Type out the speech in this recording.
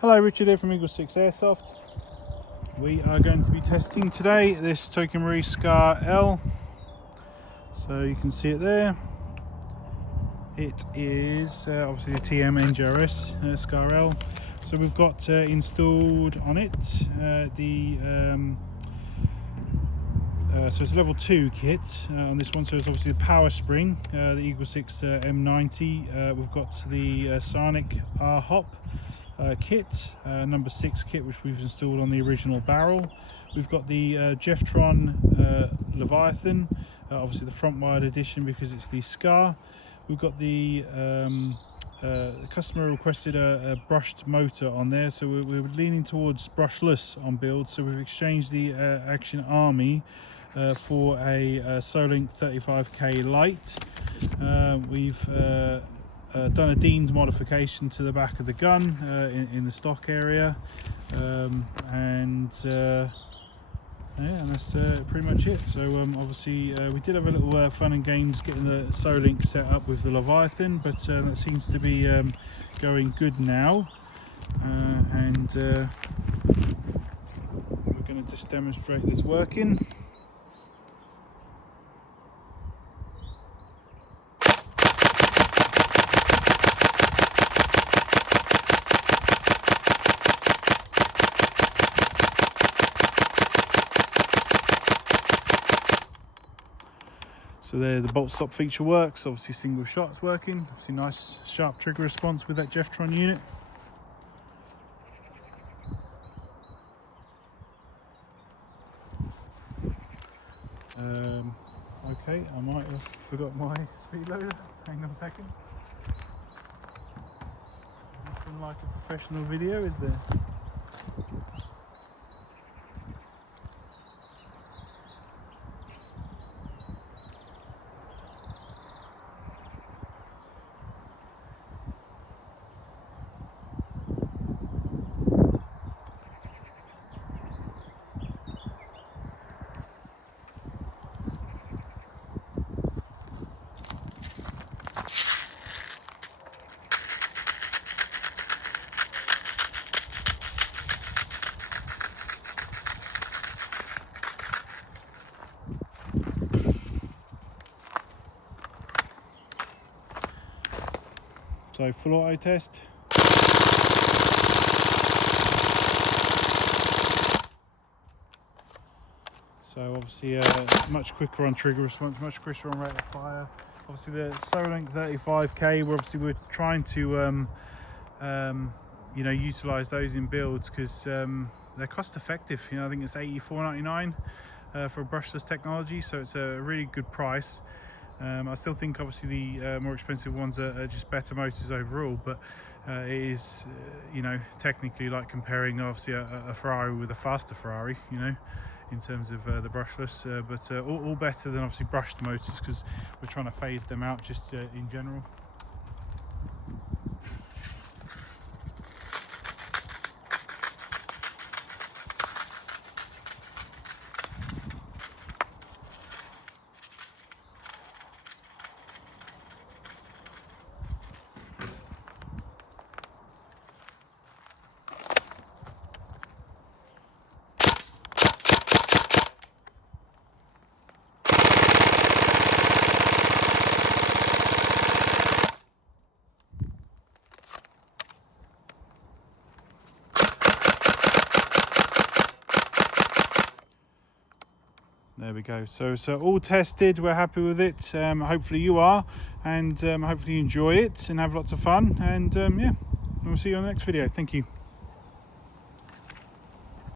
Hello, Richard here from EagleSix Airsoft. We are going to be testing today this TM SCAR L. So you can see it there. It is obviously the TM SCAR SCAR L. So we've got installed on it so it's a level 2 kit on this one. So it's obviously the power spring, the EagleSix M90. We've got the PSIONIC HOP kit, number 6 kit, which we've installed on the original barrel. We've got the Jefftron Leviathon, obviously the front wired edition because it's the SCAR. We've got the customer requested a brushed motor on there, so we're leaning towards brushless on build. So we've exchanged the Action Army for a Solink 35K Lite. We've done a Dean's modification to the back of the gun in the stock area, and that's pretty much it. So obviously we did have a little fun and games getting the Solink set up with the Leviathan, but that seems to be going good now, and we're going to just demonstrate this working. So there, the bolt stop feature works. Obviously single shot's working. Obviously nice sharp trigger response with that Jefftron unit. Okay, I might have forgot my speed loader. Hang on a second. Nothing like a professional video, is there? So full auto test. So obviously much quicker on trigger response, much quicker on rate of fire. Obviously the Solink 35K, we're trying to you know, utilize those in builds because they're cost effective. You know, I think it's $84.99 for a brushless technology, so it's a really good price. I still think obviously the more expensive ones are just better motors overall, but it is you know, technically like comparing obviously a Ferrari with a faster Ferrari, you know, in terms of the brushless, but all better than obviously brushed motors because we're trying to phase them out just in general. There we go. So all tested, we're happy with it. Hopefully you are, and hopefully you enjoy it and have lots of fun, and yeah, we'll see you on the next video. Thank you.